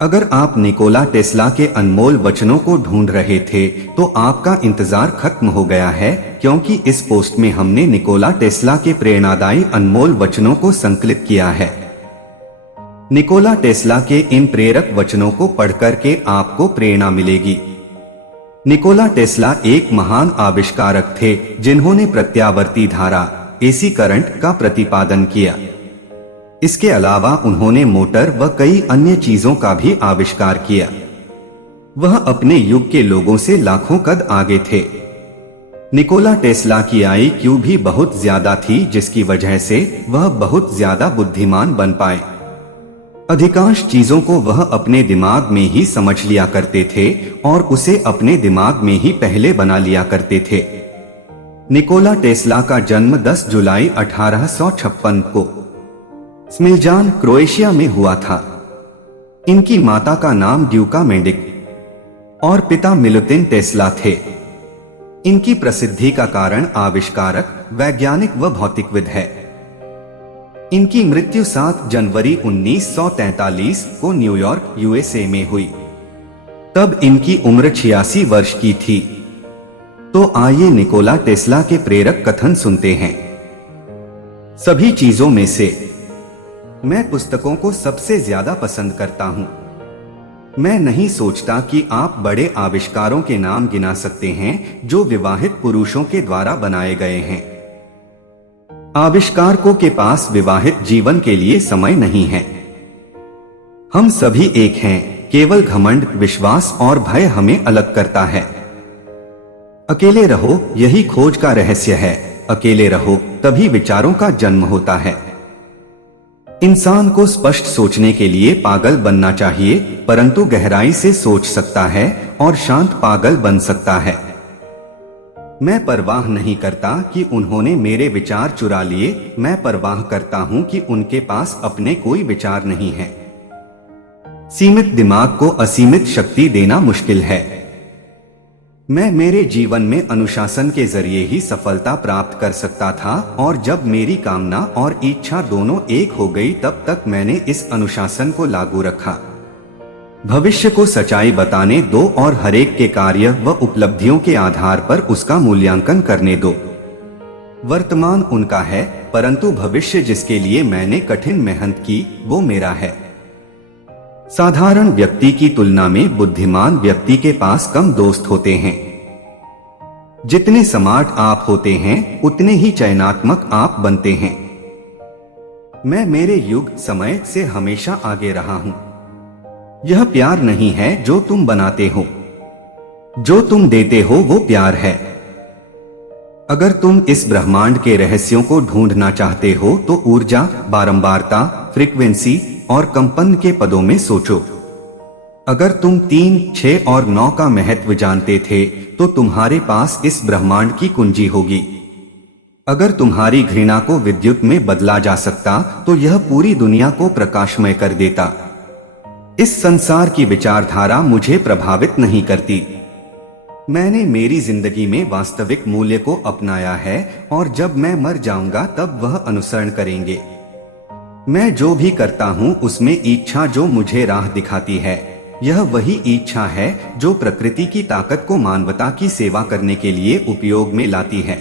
अगर आप Nikola Tesla के अनमोल वचनों को ढूंढ रहे थे तो आपका इंतजार खत्म हो गया है, क्योंकि इस पोस्ट में हमने निकोला टेस्ला के प्रेरणादायी अनमोल वचनों को संकलित किया है। निकोला टेस्ला के इन प्रेरक वचनों को पढ़कर के आपको प्रेरणा मिलेगी। निकोला टेस्ला एक महान आविष्कारक थे जिन्होंने प्रत्यावर्ती धारा एसी करंट का प्रतिपादन किया। इसके अलावा उन्होंने मोटर व कई अन्य चीजों का भी आविष्कार किया। वह अपने युग के लोगों से लाखों कद आगे थे। निकोला टेस्ला की IQ भी बहुत ज्यादा थी, जिसकी वजह से वह बहुत ज्यादा बुद्धिमान बन पाए। अधिकांश चीजों को वह अपने दिमाग में ही समझ लिया करते थे और उसे अपने दिमाग में ही पहले बना लिया करते थे। निकोला टेस्ला का जन्म 10 जुलाई 1856 को स्मिलजान, क्रोएशिया में हुआ था। इनकी माता का नाम ड्यूका मेंडिक और पिता मिलुतिन टेस्ला थे। इनकी प्रसिद्धि का कारण आविष्कारक, वैज्ञानिक व भौतिकविद है। इनकी मृत्यु 7 जनवरी 1943 को न्यूयॉर्क, USA में हुई। तब इनकी उम्र 86 वर्ष की थी। तो आइए निकोला टेस्ला के प्रेरक कथन सुनते हैं। सभी चीजों में से मैं पुस्तकों को सबसे ज्यादा पसंद करता हूं। मैं नहीं सोचता कि आप बड़े आविष्कारों के नाम गिना सकते हैं जो विवाहित पुरुषों के द्वारा बनाए गए हैं। आविष्कारकों के पास विवाहित जीवन के लिए समय नहीं है। हम सभी एक हैं, केवल घमंड, विश्वास और भय हमें अलग करता है। अकेले रहो, यही खोज का रहस्य है। अकेले रहो, तभी विचारों का जन्म होता है। इंसान को स्पष्ट सोचने के लिए पागल बनना चाहिए, परंतु गहराई से सोच सकता है और शांत पागल बन सकता है। मैं परवाह नहीं करता कि उन्होंने मेरे विचार चुरा लिए, मैं परवाह करता हूं कि उनके पास अपने कोई विचार नहीं है। सीमित दिमाग को असीमित शक्ति देना मुश्किल है। मैं मेरे जीवन में अनुशासन के जरिए ही सफलता प्राप्त कर सकता था, और जब मेरी कामना और इच्छा दोनों एक हो गई तब तक मैंने इस अनुशासन को लागू रखा। भविष्य को सच्चाई बताने दो और हरेक के कार्य व उपलब्धियों के आधार पर उसका मूल्यांकन करने दो। वर्तमान उनका है, परंतु भविष्य जिसके लिए मैंने कठिन मेहनत की वो मेरा है। साधारण व्यक्ति की तुलना में बुद्धिमान व्यक्ति के पास कम दोस्त होते हैं। जितने स्मार्ट आप होते हैं उतने ही चयनात्मक आप बनते हैं। मैं मेरे युग समय से हमेशा आगे रहा हूं। यह प्यार नहीं है जो तुम बनाते हो, जो तुम देते हो वो प्यार है। अगर तुम इस ब्रह्मांड के रहस्यों को ढूंढना चाहते हो तो ऊर्जा, बारंबारता, फ्रीक्वेंसी और कंपन के पदों में सोचो। अगर तुम 3, 6 और 9 का महत्व जानते थे तो तुम्हारे पास इस ब्रह्मांड की कुंजी होगी। अगर तुम्हारी घृणा को विद्युत में बदला जा सकता तो यह पूरी दुनिया को प्रकाशमय कर देता। इस संसार की विचारधारा मुझे प्रभावित नहीं करती। मैंने मेरी जिंदगी में वास्तविक मूल्य को अपनाया है, और जब मैं मर जाऊंगा तब वह अनुसरण करेंगे। मैं जो भी करता हूँ उसमें इच्छा जो मुझे राह दिखाती है, यह वही इच्छा है जो प्रकृति की ताकत को मानवता की सेवा करने के लिए उपयोग में लाती है।